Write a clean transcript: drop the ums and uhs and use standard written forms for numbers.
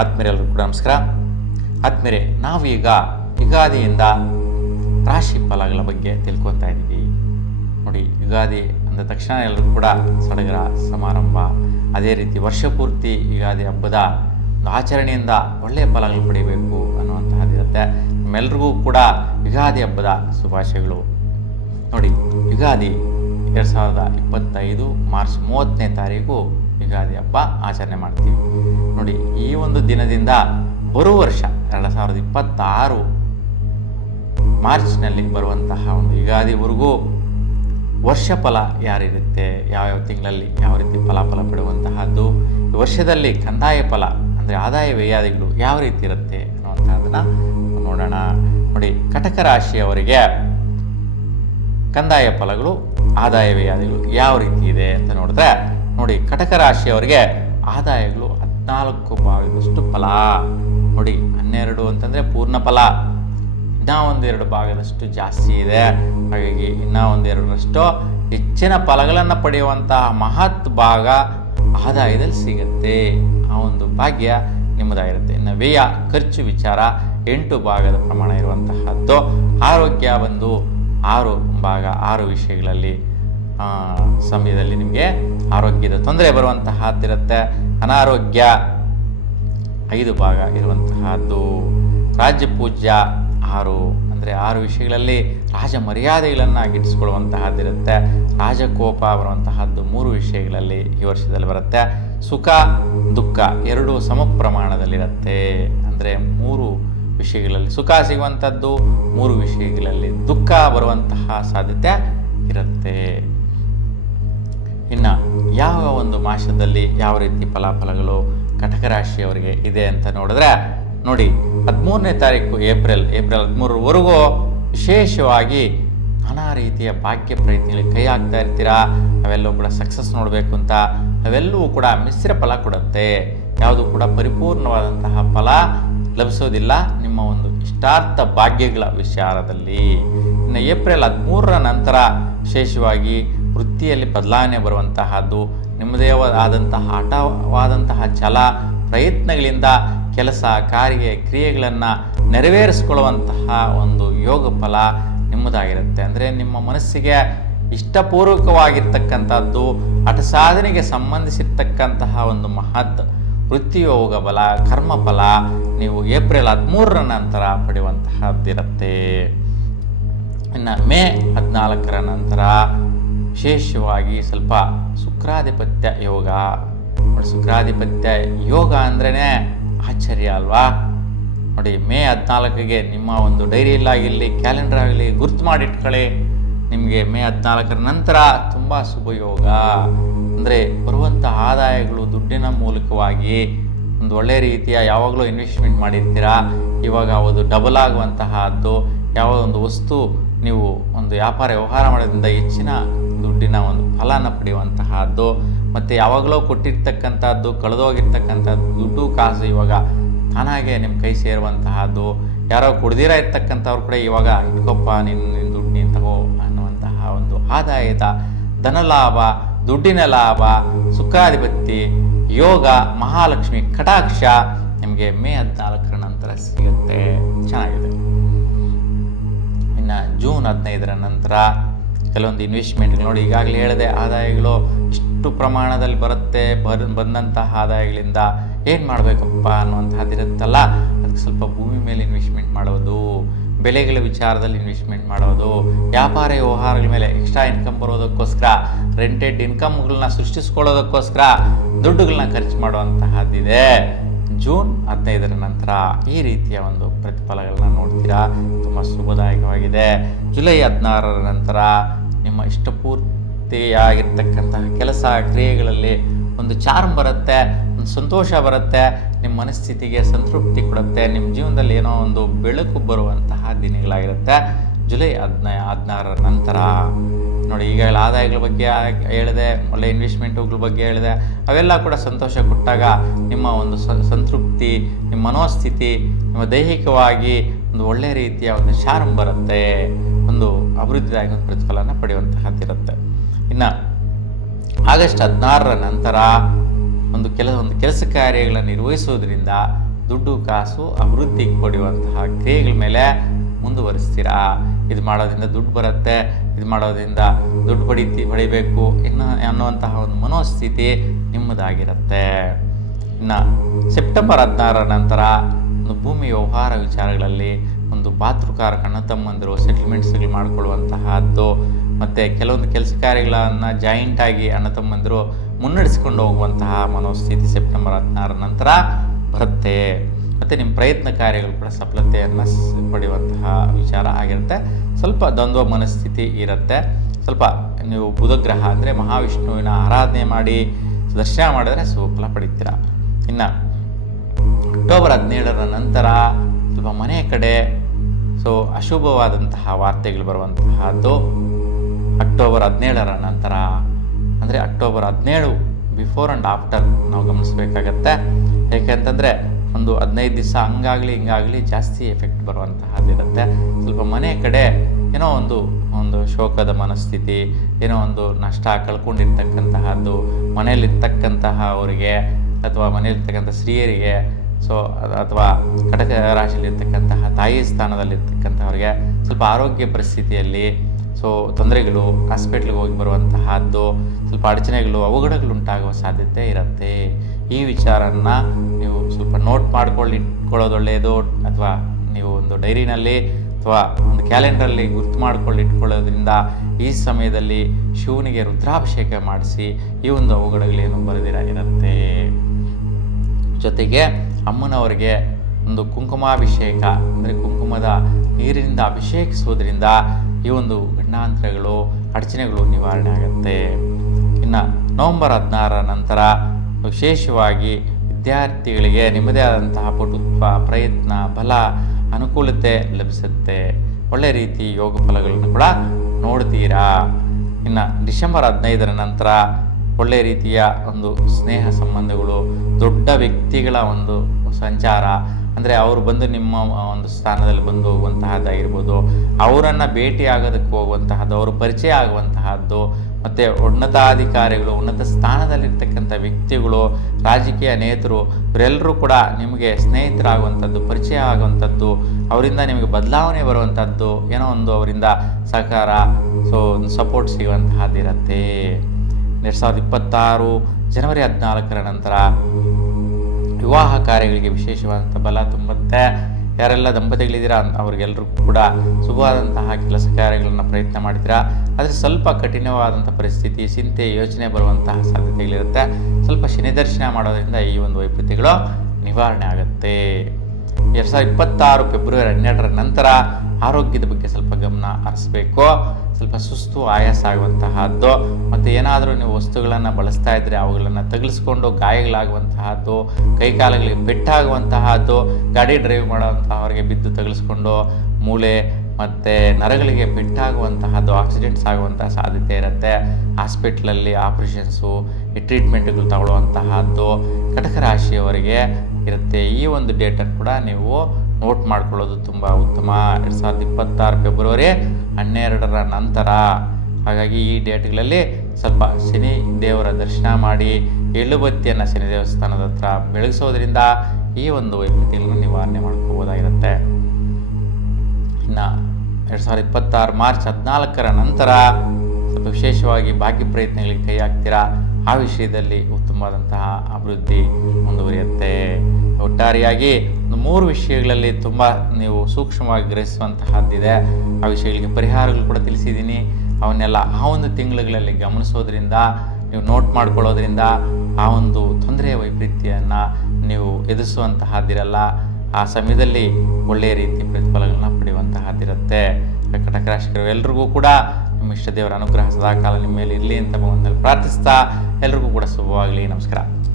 ಆತ್ಮೀಯರೆಲ್ಲರೂ ಕೂಡ ನಮಸ್ಕಾರ. ಆತ್ಮೀಯರೇ, ನಾವೀಗ ಯುಗಾದಿಯಿಂದ ರಾಶಿ ಫಲಗಳ ಬಗ್ಗೆ ತಿಳ್ಕೊತಾ ಇದ್ದೀವಿ. ನೋಡಿ, ಯುಗಾದಿ ಅಂದ ತಕ್ಷಣ ಎಲ್ಲರೂ ಕೂಡ ಸಡಗರ ಸಮಾರಂಭ, ಅದೇ ರೀತಿ ವರ್ಷ ಪೂರ್ತಿ ಯುಗಾದಿ ಹಬ್ಬದ ಆಚರಣೆಯಿಂದ ಒಳ್ಳೆಯ ಫಲಗಳು ಪಡಿಬೇಕು ಅನ್ನುವಂತಹದ್ದಿರುತ್ತೆ. ನಮ್ಮೆಲ್ರಿಗೂ ಕೂಡ ಯುಗಾದಿ ಹಬ್ಬದ ಶುಭಾಶಯಗಳು. ನೋಡಿ, ಯುಗಾದಿ 2025 ಮಾರ್ಚ್ 30ನೇ ತಾರೀಕು ಯುಗಾದಿ ಹಬ್ಬ ಆಚರಣೆ ಮಾಡ್ತೀವಿ. ನೋಡಿ, ಈ ಒಂದು ದಿನದಿಂದ ಬರುವ ವರ್ಷ 2026 ಮಾರ್ಚ್ನಲ್ಲಿ ಬರುವಂತಹ ಒಂದು ಯುಗಾದಿವರೆಗೂ ವರ್ಷ ಫಲ ಯಾರಿರುತ್ತೆ, ಯಾವ್ಯಾವ ತಿಂಗಳಲ್ಲಿ ಯಾವ ರೀತಿ ಫಲಾಫಲ ಪಡುವಂತಹದ್ದು, ವರ್ಷದಲ್ಲಿ ಕಂದಾಯ ಫಲ ಅಂದರೆ ಆದಾಯ ವ್ಯಯಾದಿಗಳು ಯಾವ ರೀತಿ ಇರುತ್ತೆ ಅನ್ನುವಂಥದ್ದನ್ನು ನೋಡೋಣ. ನೋಡಿ, ಕಟಕ ರಾಶಿಯವರಿಗೆ ಕಂದಾಯ ಫಲಗಳು, ಆದಾಯ ವ್ಯಯಾದಿಗಳು ಯಾವ ರೀತಿ ಇದೆ ಅಂತ ನೋಡಿದ್ರೆ, ನೋಡಿ, ಕಟಕ ರಾಶಿಯವರಿಗೆ ಆದಾಯಗಳು 14 ಭಾಗದಷ್ಟು ಫಲ. ನೋಡಿ, 12 ಅಂತಂದರೆ ಪೂರ್ಣ ಫಲ, ಇನ್ನೂ 1-2 ಭಾಗದಷ್ಟು ಜಾಸ್ತಿ ಇದೆ. ಹಾಗಾಗಿ ಇನ್ನೂ 1-2ರಷ್ಟು ಹೆಚ್ಚಿನ ಫಲಗಳನ್ನು ಪಡೆಯುವಂತಹ ಮಹತ್ ಭಾಗ ಆದಾಯದಲ್ಲಿ ಸಿಗುತ್ತೆ. ಆ ಒಂದು ಭಾಗ್ಯ ನಿಮ್ಮದಾಗಿರುತ್ತೆ. ಇನ್ನು ವ್ಯಯ ಖರ್ಚು ವಿಚಾರ 8 ಭಾಗದ ಪ್ರಮಾಣ ಇರುವಂತಹದ್ದು. ಆರೋಗ್ಯ ಬಂದು 6 ವಿಷಯಗಳಲ್ಲಿ ಸಮಯದಲ್ಲಿ ನಿಮಗೆ ಆರೋಗ್ಯದ ತೊಂದರೆ ಬರುವಂತಹದ್ದಿರುತ್ತೆ. ಅನಾರೋಗ್ಯ 5 ಭಾಗ ಇರುವಂತಹದ್ದು. ರಾಜ್ಯ ಪೂಜ್ಯ 6 ಅಂದರೆ 6 ವಿಷಯಗಳಲ್ಲಿ ರಾಜ ಮರ್ಯಾದೆಗಳನ್ನು ಗಿಟ್ಟಿಸ್ಕೊಳ್ಳುವಂತಹದ್ದಿರುತ್ತೆ. ರಾಜಕೋಪ ಬರುವಂತಹದ್ದು 3 ವಿಷಯಗಳಲ್ಲಿ ಈ ವರ್ಷದಲ್ಲಿ ಬರುತ್ತೆ. ಸುಖ ದುಃಖ 2 ಸಮ ಪ್ರಮಾಣದಲ್ಲಿರುತ್ತೆ. ಅಂದರೆ 3 ವಿಷಯಗಳಲ್ಲಿ ಸುಖ ಸಿಗುವಂಥದ್ದು, 3 ವಿಷಯಗಳಲ್ಲಿ ದುಃಖ ಬರುವಂತಹ ಸಾಧ್ಯತೆ ಇರುತ್ತೆ. ಇನ್ನು ಯಾವ ಒಂದು ಮಾಸದಲ್ಲಿ ಯಾವ ರೀತಿ ಫಲಾಫಲಗಳು ಕಟಕ ರಾಶಿಯವರಿಗೆ ಇದೆ ಅಂತ ನೋಡಿದ್ರೆ, ನೋಡಿ, 13ನೇ ತಾರೀಕು ಏಪ್ರಿಲ್ 13ರವರೆಗೂ ವಿಶೇಷವಾಗಿ ನಾನಾ ರೀತಿಯ ಭಾಗ್ಯ ಪ್ರಯತ್ನಗಳಿಗೆ ಕೈ ಹಾಕ್ತಾ ಇರ್ತೀರಾ. ಅವೆಲ್ಲವೂ ಕೂಡ ಸಕ್ಸಸ್ ನೋಡಬೇಕು ಅಂತ, ಅವೆಲ್ಲವೂ ಕೂಡ ಮಿಶ್ರ ಫಲ ಕೊಡುತ್ತೆ. ಯಾವುದು ಕೂಡ ಪರಿಪೂರ್ಣವಾದಂತಹ ಫಲ ಲಭಿಸೋದಿಲ್ಲ ನಿಮ್ಮ ಒಂದು ಇಷ್ಟಾರ್ಥ ಭಾಗ್ಯಗಳ ವಿಚಾರದಲ್ಲಿ. ಇನ್ನು ಏಪ್ರಿಲ್ 13ರ ನಂತರ ವಿಶೇಷವಾಗಿ ವೃತ್ತಿಯಲ್ಲಿ ಬದಲಾವಣೆ ಬರುವಂತಹದ್ದು, ನಿಮ್ಮದೇ ಆದಂತಹ ಹಠವಾದಂತಹ ಛಲ ಪ್ರಯತ್ನಗಳಿಂದ ಕೆಲಸ ಕಾರ್ಯ ಕ್ರಿಯೆಗಳನ್ನು ನೆರವೇರಿಸಿಕೊಳ್ಳುವಂತಹ ಒಂದು ಯೋಗ ಫಲ ನಿಮ್ಮದಾಗಿರುತ್ತೆ. ಅಂದರೆ ನಿಮ್ಮ ಮನಸ್ಸಿಗೆ ಇಷ್ಟಪೂರ್ವಕವಾಗಿರ್ತಕ್ಕಂಥದ್ದು, ಹಠ ಸಾಧನೆಗೆ ಸಂಬಂಧಿಸಿರ್ತಕ್ಕಂತಹ ಒಂದು ಮಹತ್ ವೃತ್ತಿಯೋಗ ಬಲ, ಕರ್ಮಫಲ ನೀವು ಏಪ್ರಿಲ್ 13ರ ನಂತರ ಪಡೆಯುವಂತಹದ್ದಿರುತ್ತೆ. ಇನ್ನು ಮೇ 14ರ ನಂತರ ವಿಶೇಷವಾಗಿ ಸ್ವಲ್ಪ ಶುಕ್ರಾಧಿಪತ್ಯ ಯೋಗ. ಶುಕ್ರಾಧಿಪತ್ಯ ಯೋಗ ಅಂದ್ರೇ ಆಶ್ಚರ್ಯ ಅಲ್ವಾ? ನೋಡಿ, ಮೇ 14ಗೆ ನಿಮ್ಮ ಒಂದು ಡೈರಿಯಲ್ಲಾಗಿರಲಿ, ಕ್ಯಾಲೆಂಡರ್ ಆಗಲಿ ಗುರ್ತು ಮಾಡಿಟ್ಕೊಳ್ಳಿ. ನಿಮಗೆ ಮೇ 14ರ ನಂತರ ತುಂಬ ಶುಭ ಯೋಗ. ಅಂದರೆ ಬರುವಂಥ ಆದಾಯಗಳು ದುಡ್ಡಿನ ಮೂಲಕವಾಗಿ ಒಂದು ಒಳ್ಳೆಯ ರೀತಿಯ ಯಾವಾಗಲೂ ಇನ್ವೆಸ್ಟ್ಮೆಂಟ್ ಮಾಡಿರ್ತೀರಾ, ಇವಾಗ ಅದು ಡಬಲ್ ಆಗುವಂತಹದ್ದು. ಯಾವುದೋ ಒಂದು ವಸ್ತು ನೀವು ಒಂದು ವ್ಯಾಪಾರ ವ್ಯವಹಾರ ಮಾಡೋದ್ರಿಂದ ಹೆಚ್ಚಿನ ದುಡ್ಡಿನ ಒಂದು ಫಲನ ಪಡೆಯುವಂತಹದ್ದು. ಮತ್ತು ಯಾವಾಗಲೂ ಕೊಟ್ಟಿರ್ತಕ್ಕಂಥದ್ದು, ಕಳೆದೋಗಿರ್ತಕ್ಕಂಥದ್ದು ದುಡ್ಡು ಕಾಸು ಇವಾಗ ತಾನಾಗೆ ನಿಮ್ಮ ಕೈ ಸೇರುವಂತಹದ್ದು. ಯಾರೋ ಕುಡ್ದಿರ ಇರ್ತಕ್ಕಂಥವ್ರು ಕೂಡ ಇವಾಗ ಇಟ್ಕೊಪ್ಪ ನಿನ್ನ ದುಡ್ಡು ನೀನು ತಗೋ ಅನ್ನುವಂತಹ ಒಂದು ಆದಾಯದ ಧನಲಾಭ, ದುಡ್ಡಿನ ಲಾಭ, ಸುಖಾಧಿಪತಿ ಯೋಗ, ಮಹಾಲಕ್ಷ್ಮಿ ಕಟಾಕ್ಷ ನಿಮಗೆ ಮೇ 14ರ ನಂತರ ಸಿಗುತ್ತೆ. ಚೆನ್ನಾಗಿದೆ. ಇನ್ನು ಜೂನ್ 15ರ ನಂತರ ಕೆಲವೊಂದು ಇನ್ವೆಸ್ಟ್ಮೆಂಟ್ಗಳು. ನೋಡಿ, ಈಗಾಗಲೇ ಹೇಳಿದೆ, ಆದಾಯಗಳು ಇಷ್ಟು ಪ್ರಮಾಣದಲ್ಲಿ ಬರುತ್ತೆ. ಬಂದಂತಹ ಆದಾಯಗಳಿಂದ ಏನು ಮಾಡಬೇಕಪ್ಪ ಅನ್ನುವಂಥದ್ದಿರುತ್ತಲ್ಲ, ಅದಕ್ಕೆ ಸ್ವಲ್ಪ ಭೂಮಿ ಮೇಲೆ ಇನ್ವೆಸ್ಟ್ಮೆಂಟ್ ಮಾಡೋದು, ಬೆಲೆಗಳ ವಿಚಾರದಲ್ಲಿ ಇನ್ವೆಸ್ಟ್ಮೆಂಟ್ ಮಾಡೋದು, ವ್ಯಾಪಾರ ವ್ಯವಹಾರಗಳ ಮೇಲೆ ಎಕ್ಸ್ಟ್ರಾ ಇನ್ಕಮ್ ಬರೋದಕ್ಕೋಸ್ಕರ, ರೆಂಟೆಡ್ ಇನ್ಕಮ್ಗಳನ್ನ ಸೃಷ್ಟಿಸ್ಕೊಳ್ಳೋದಕ್ಕೋಸ್ಕರ ದುಡ್ಡುಗಳನ್ನ ಖರ್ಚು ಮಾಡುವಂತಹದ್ದಿದೆ. ಜೂನ್ 15ರ ನಂತರ ಈ ರೀತಿಯ ಒಂದು ಪ್ರತಿಫಲಗಳನ್ನ ನೋಡ್ತೀರಾ. ತುಂಬ ಶುಭದಾಯಕವಾಗಿದೆ. ಜುಲೈ 16ರ ನಂತರ ನಿಮ್ಮ ಇಷ್ಟಪೂರ್ತಿಯಾಗಿರ್ತಕ್ಕಂತಹ ಕೆಲಸ ಕ್ರಿಯೆಗಳಲ್ಲಿ ಒಂದು ಚಾರ್ಮ್ ಬರುತ್ತೆ, ಒಂದು ಸಂತೋಷ ಬರುತ್ತೆ, ನಿಮ್ಮ ಮನಸ್ಥಿತಿಗೆ ಸಂತೃಪ್ತಿ ಕೊಡುತ್ತೆ. ನಿಮ್ಮ ಜೀವನದಲ್ಲಿ ಏನೋ ಒಂದು ಬೆಳಕು ಬರುವಂತಹ ದಿನಗಳಾಗಿರುತ್ತೆ. ಜುಲೈ 16ರ ನಂತರ ನೋಡಿ, ಈಗ ಆದಾಯಗಳ ಬಗ್ಗೆ ಹೇಳಿದೆ, ಒಳ್ಳೆ ಇನ್ವೆಸ್ಟ್ಮೆಂಟ್ಗಳ ಬಗ್ಗೆ ಹೇಳಿದೆ. ಅವೆಲ್ಲ ಕೂಡ ಸಂತೋಷ ಕೊಟ್ಟಾಗ ನಿಮ್ಮ ಒಂದು ಸಂತೃಪ್ತಿ, ನಿಮ್ಮ ಮನೋಸ್ಥಿತಿ, ನಿಮ್ಮ ದೈಹಿಕವಾಗಿ ಒಂದು ಒಳ್ಳೆಯ ರೀತಿಯ ಒಂದು ಶಾರ್ಮ್ ಬರುತ್ತೆ, ಒಂದು ಅಭಿವೃದ್ಧಿಯಾಗಿ ಒಂದು ಪ್ರತಿಫಲನ ಪಡೆಯುವಂತಹದ್ದಿರುತ್ತೆ. ಇನ್ನು ಆಗಸ್ಟ್ 16ರ ನಂತರ ಒಂದು ಕೆಲಸ ಕಾರ್ಯಗಳನ್ನು ನಿರ್ವಹಿಸೋದ್ರಿಂದ ದುಡ್ಡು ಕಾಸು ಅಭಿವೃದ್ಧಿಗೆ ಪಡೆಯುವಂತಹ ಕ್ರಿಯೆಗಳ ಮೇಲೆ ಮುಂದುವರಿಸ್ತೀರಾ. ಇದು ಮಾಡೋದ್ರಿಂದ ದುಡ್ಡು ಬರುತ್ತೆ, ಇದು ಮಾಡೋದ್ರಿಂದ ದುಡ್ಡು ಪಡಿಬೇಕು ಅನ್ನುವಂತಹ ಒಂದು ಮನೋಸ್ಥಿತಿ ನಿಮ್ಮದಾಗಿರುತ್ತೆ. ಇನ್ನು ಸೆಪ್ಟೆಂಬರ್ 16 ನಂತರ ಒಂದು ಭೂಮಿ ವ್ಯವಹಾರ ವಿಚಾರಗಳಲ್ಲಿ ಒಂದು ಭಾತೃಕಾರ ಅಣ್ಣ ತಮ್ಮಂದಿರು ಸೆಟಲ್ಮೆಂಟ್ಸ್ಗಳು ಮಾಡಿಕೊಳ್ಳುವಂತಹದ್ದು, ಮತ್ತು ಕೆಲವೊಂದು ಕೆಲಸ ಕಾರ್ಯಗಳನ್ನು ಜಾಯಿಂಟಾಗಿ ಅಣ್ಣ ತಮ್ಮಂದಿರು ಮುನ್ನಡೆಸ್ಕೊಂಡು ಹೋಗುವಂತಹ ಮನೋಸ್ಥಿತಿ ಸೆಪ್ಟೆಂಬರ್ 16 ನಂತರ ಬರುತ್ತೆ. ಮತ್ತು ನಿಮ್ಮ ಪ್ರಯತ್ನ ಕಾರ್ಯಗಳು ಕೂಡ ಸಫಲತೆಯನ್ನು ಪಡೆಯುವಂತಹ ವಿಚಾರ ಆಗಿರುತ್ತೆ. ಸ್ವಲ್ಪ ದ್ವಂದ್ವ ಮನಸ್ಥಿತಿ ಇರುತ್ತೆ. ಸ್ವಲ್ಪ ನೀವು ಬುಧಗ್ರಹ ಅಂದರೆ ಮಹಾವಿಷ್ಣುವಿನ ಆರಾಧನೆ ಮಾಡಿ ದರ್ಶನ ಮಾಡಿದ್ರೆ ಸುಫಲ ಪಡಿತೀರ. ಇನ್ನು ಅಕ್ಟೋಬರ್ 17 ನಂತರ ಸ್ವಲ್ಪ ಮನೆಯ ಕಡೆ ಅಶುಭವಾದಂತಹ ವಾರ್ತೆಗಳು ಬರುವಂತಹದ್ದು ಅಕ್ಟೋಬರ್ 17 ನಂತರ, ಅಂದರೆ ಅಕ್ಟೋಬರ್ 17 ಬಿಫೋರ್ ಆ್ಯಂಡ್ ಆಫ್ಟರ್ ನಾವು ಗಮನಿಸಬೇಕಾಗತ್ತೆ. ಯಾಕೆಂತಂದರೆ ಒಂದು 15 ದಿವಸ ಹಂಗಾಗಲಿ ಹಿಂಗಾಗಲಿ ಜಾಸ್ತಿ ಎಫೆಕ್ಟ್ ಬರುವಂತಹದ್ದಿರುತ್ತೆ. ಸ್ವಲ್ಪ ಮನೆ ಕಡೆ ಏನೋ ಒಂದು ಶೋಕದ ಮನಸ್ಥಿತಿ, ಏನೋ ಒಂದು ನಷ್ಟ ಕಳ್ಕೊಂಡಿರ್ತಕ್ಕಂತಹದ್ದು, ಮನೆಯಲ್ಲಿರ್ತಕ್ಕಂತಹ ಅವರಿಗೆ ಅಥವಾ ಮನೆಯಲ್ಲಿರ್ತಕ್ಕಂಥ ಸ್ತ್ರೀಯರಿಗೆ ಅಥವಾ ಕಟಕ ರಾಶಿಯಲ್ಲಿರ್ತಕ್ಕಂತಹ ತಾಯಿ ಸ್ಥಾನದಲ್ಲಿರ್ತಕ್ಕಂಥವ್ರಿಗೆ ಸ್ವಲ್ಪ ಆರೋಗ್ಯ ಪರಿಸ್ಥಿತಿಯಲ್ಲಿ ತೊಂದರೆಗಳು, ಹಾಸ್ಪಿಟ್ಲಿಗೆ ಹೋಗಿ ಬರುವಂತಹದ್ದು, ಸ್ವಲ್ಪ ಅಡಚಣೆಗಳು, ಅವಘಡಗಳು ಉಂಟಾಗುವ ಸಾಧ್ಯತೆ ಇರುತ್ತೆ. ಈ ವಿಚಾರನ ನೀವು ಸ್ವಲ್ಪ ನೋಟ್ ಇಟ್ಕೊಳ್ಳೋದು ಒಳ್ಳೆಯದು. ಅಥವಾ ನೀವು ಒಂದು ಡೈರಿನಲ್ಲಿ ಅಥವಾ ಒಂದು ಕ್ಯಾಲೆಂಡರಲ್ಲಿ ಗುರ್ತು ಇಟ್ಕೊಳ್ಳೋದ್ರಿಂದ ಈ ಸಮಯದಲ್ಲಿ ಶಿವನಿಗೆ ರುದ್ರಾಭಿಷೇಕ ಮಾಡಿಸಿ ಈ ಒಂದು ಅವಘಡಗಳೇನು ಬರೆದಿರಾಗಿರುತ್ತೆ. ಜೊತೆಗೆ ಅಮ್ಮನವರಿಗೆ ಒಂದು ಕುಂಕುಮಾಭಿಷೇಕ ಅಂದರೆ ಕುಂಕುಮದ ನೀರಿನಿಂದ ಅಭಿಷೇಕಿಸುವುದರಿಂದ ಈ ಒಂದು ಗಂಡಾಂತರಗಳು, ಅಡಚಣೆಗಳು ನಿವಾರಣೆ ಆಗುತ್ತೆ. ಇನ್ನು ನವೆಂಬರ್ 16 ನಂತರ ವಿಶೇಷವಾಗಿ ವಿದ್ಯಾರ್ಥಿಗಳಿಗೆ ನಿಮ್ಮದೇ ಆದಂತಹ ಪಟುತ್ವ, ಪ್ರಯತ್ನ, ಬಲ, ಅನುಕೂಲತೆ ಲಭಿಸುತ್ತೆ. ಒಳ್ಳೆ ರೀತಿ ಯೋಗ ಫಲಗಳನ್ನು ಕೂಡ ನೋಡ್ತೀರಾ. ಇನ್ನು ಡಿಸೆಂಬರ್ 15 ನಂತರ ಒಳ್ಳೆ ರೀತಿಯ ಒಂದು ಸ್ನೇಹ ಸಂಬಂಧಗಳು, ದೊಡ್ಡ ವ್ಯಕ್ತಿಗಳ ಒಂದು ಸಂಚಾರ, ಅಂದರೆ ಅವರು ಬಂದು ನಿಮ್ಮ ಒಂದು ಸ್ಥಾನದಲ್ಲಿ ಬಂದು ಹೋಗುವಂತಹದ್ದಾಗಿರ್ಬೋದು, ಅವರನ್ನು ಭೇಟಿ ಆಗೋದಕ್ಕೆ ಹೋಗುವಂತಹದ್ದು, ಅವರು ಪರಿಚಯ ಆಗುವಂತಹದ್ದು, ಮತ್ತು ಉನ್ನತಾಧಿಕಾರಿಗಳು, ಉನ್ನತ ಸ್ಥಾನದಲ್ಲಿರ್ತಕ್ಕಂಥ ವ್ಯಕ್ತಿಗಳು, ರಾಜಕೀಯ ನೇತರು ಇವರೆಲ್ಲರೂ ಕೂಡ ನಿಮಗೆ ಸ್ನೇಹಿತರಾಗುವಂಥದ್ದು, ಪರಿಚಯ ಆಗುವಂಥದ್ದು, ಅವರಿಂದ ನಿಮಗೆ ಬದಲಾವಣೆ ಬರುವಂಥದ್ದು, ಏನೋ ಒಂದು ಅವರಿಂದ ಸಹಕಾರ ಒಂದು ಸಪೋರ್ಟ್ ಸಿಗುವಂತಹದ್ದಿರುತ್ತೆ. 2026 ಜನವರಿ 14 ನಂತರ ವಿವಾಹ ಕಾರ್ಯಗಳಿಗೆ ವಿಶೇಷವಾದಂಥ ಬಲ ತುಂಬುತ್ತೆ. ಯಾರೆಲ್ಲ ದಂಪತಿಗಳಿದ್ದೀರಾ ಅವ್ರಿಗೆಲ್ರಿಗೂ ಕೂಡ ಶುಭವಾದಂತಹ ಕೆಲಸ ಕಾರ್ಯಗಳನ್ನು ಪ್ರಯತ್ನ ಮಾಡ್ತೀರಾ. ಆದರೆ ಸ್ವಲ್ಪ ಕಠಿಣವಾದಂಥ ಪರಿಸ್ಥಿತಿ, ಚಿಂತೆ, ಯೋಚನೆ ಬರುವಂತಹ ಸಾಧ್ಯತೆಗಳಿರುತ್ತೆ. ಸ್ವಲ್ಪ ಶನಿ ದರ್ಶನ ಮಾಡೋದ್ರಿಂದ ಈ ಒಂದು ವೈಪರೀತ್ಯಗಳು ನಿವಾರಣೆ ಆಗುತ್ತೆ. 2026 ಫೆಬ್ರವರಿ 12 ನಂತರ ಆರೋಗ್ಯದ ಬಗ್ಗೆ ಸ್ವಲ್ಪ ಗಮನ ಹರಿಸಬೇಕು. ಸ್ವಲ್ಪ ಸುಸ್ತು, ಆಯಾಸ ಆಗುವಂತಹದ್ದು, ಮತ್ತು ಏನಾದರೂ ನೀವು ವಸ್ತುಗಳನ್ನು ಬಳಸ್ತಾ ಇದ್ದರೆ ಅವುಗಳನ್ನು ತಗುಲಿಸ್ಕೊಂಡು ಗಾಯಗಳಾಗುವಂತಹದ್ದು, ಕೈಕಾಲುಗಳಿಗೆ ಪೆಟ್ಟಾಗುವಂತಹದ್ದು, ಗಾಡಿ ಡ್ರೈವ್ ಮಾಡುವಂತಹವರಿಗೆ ಬಿದ್ದು ತಗುಲಿಸ್ಕೊಂಡು ಮೂಳೆ ಮತ್ತು ನರಗಳಿಗೆ ಪೆಟ್ಟಾಗುವಂತಹದ್ದು, ಆಕ್ಸಿಡೆಂಟ್ಸ್ ಆಗುವಂತಹ ಸಾಧ್ಯತೆ ಇರುತ್ತೆ. ಹಾಸ್ಪಿಟ್ಲಲ್ಲಿ ಆಪ್ರೇಷನ್ಸು, ಈ ಟ್ರೀಟ್ಮೆಂಟ್ಗಳು ತಗೊಳ್ಳುವಂತಹದ್ದು ಕಟಕ ರಾಶಿಯವರಿಗೆ ಇರುತ್ತೆ. ಈ ಒಂದು ಡೇಟನ್ನು ಕೂಡ ನೀವು ನೋಟ್ ಮಾಡ್ಕೊಳ್ಳೋದು ತುಂಬ ಉತ್ತಮ. 2026 ಫೆಬ್ರವರಿ 12 ನಂತರ. ಹಾಗಾಗಿ ಈ ಡೇಟ್ಗಳಲ್ಲಿ ಸ್ವಲ್ಪ ಶನಿ ದೇವರ ದರ್ಶನ ಮಾಡಿ ಎಳ್ಳುಬತ್ತಿಯನ್ನು ಶನಿ ದೇವಸ್ಥಾನದ ಹತ್ರ ಬೆಳಗಿಸೋದ್ರಿಂದ ಈ ಒಂದು ವೈಪರೀತ್ಯಗಳನ್ನು ನಿವಾರಣೆ ಮಾಡ್ಕೋಬೋದಾಗಿರುತ್ತೆ. ಇನ್ನು 2026 ಮಾರ್ಚ್ 14 ನಂತರ ಸ್ವಲ್ಪ ವಿಶೇಷವಾಗಿ ಭಾಗ್ಯ ಪ್ರಯತ್ನಗಳಿಗೆ ಕೈ ಹಾಕ್ತೀರಾ. ಆ ವಿಷಯದಲ್ಲಿ ಉತ್ತಮವಾದಂತಹ ಅಭಿವೃದ್ಧಿ ಮುಂದುವರಿಯುತ್ತೆ. ಒಟ್ಟಾರೆಯಾಗಿ ಒಂದು 3 ವಿಷಯಗಳಲ್ಲಿ ತುಂಬ ನೀವು ಸೂಕ್ಷ್ಮವಾಗಿ ಗ್ರಹಿಸುವಂತಹದ್ದಿದೆ. ಆ ವಿಷಯಗಳಿಗೆ ಪರಿಹಾರಗಳು ಕೂಡ ತಿಳಿಸಿದ್ದೀನಿ. ಅವನ್ನೆಲ್ಲ ಆ ಒಂದು ತಿಂಗಳುಗಳಲ್ಲಿ ಗಮನಿಸೋದ್ರಿಂದ, ನೀವು ನೋಟ್ ಮಾಡ್ಕೊಳ್ಳೋದ್ರಿಂದ ಆ ಒಂದು ತೊಂದರೆಯ ವೈಪರೀತ್ಯವನ್ನು ನೀವು ಎದುರಿಸುವಂತಹದ್ದಿರಲ್ಲ. ಆ ಸಮಯದಲ್ಲಿ ಒಳ್ಳೆಯ ರೀತಿ ಪ್ರತಿಫಲಗಳನ್ನ ಪಡೆಯುವಂತಹದ್ದಿರುತ್ತೆ. ಕಟಕ ರಾಶಿಕರು ಎಲ್ರಿಗೂ ಕೂಡ ನಿಮ್ಮ ಇಷ್ಟ ದೇವರ ಅನುಗ್ರಹ ಸದಾಕಾಲ ನಿಮ್ಮ ಮೇಲೆ ಇರಲಿ ಅಂತ ಭಗವಂತನಲ್ಲಿ ಪ್ರಾರ್ಥಿಸ್ತಾ ಎಲ್ರಿಗೂ ಕೂಡ ಶುಭವಾಗಲಿ. ನಮಸ್ಕಾರ.